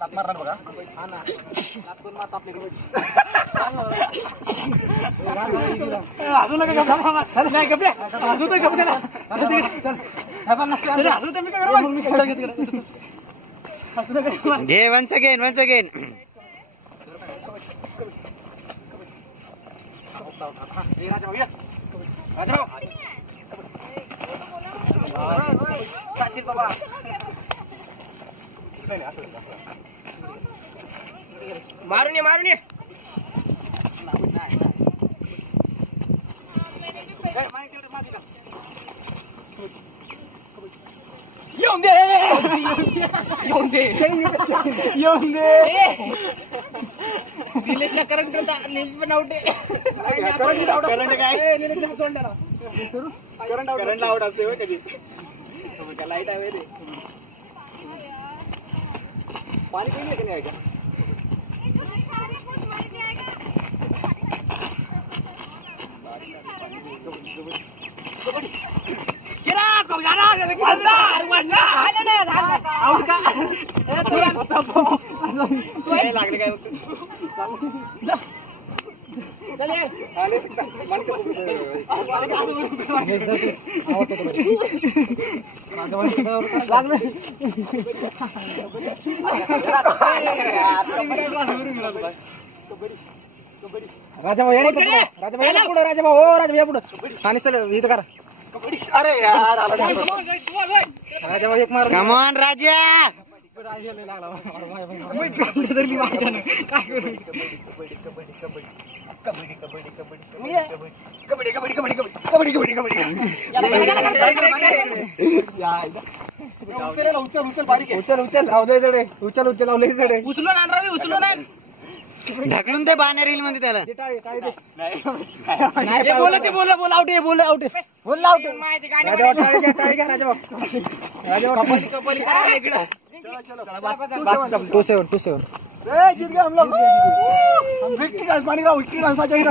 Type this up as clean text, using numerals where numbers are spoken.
लात मारणार बघा. हा ना लात कोण मारत आपली कबड्डी. हसू नका नाही कपड्या हसू तर कपड्याला हसू तर मी काय करू. हसू नका घे. वन्स अगेन मारून ये येऊन दे निलेशला करंट निलेश पण आउट आहे. करंट आउट असते कधी. लाईट आहे रे. पाणी पिणे की नाही का. लागले काय राजाभाऊ या पुढे. राजाभाऊ या पुढे. आणि चल इथं करा. अरे यार राजाभाऊ एक मार. कम ऑन राजा. ढकलून ते बाहेर येईल म्हणजे त्याला. बोल आउट टू सेवन जीत गए हम लोग. विक्ट्री डांस पानी का विक्ट्री डांस चाहिए.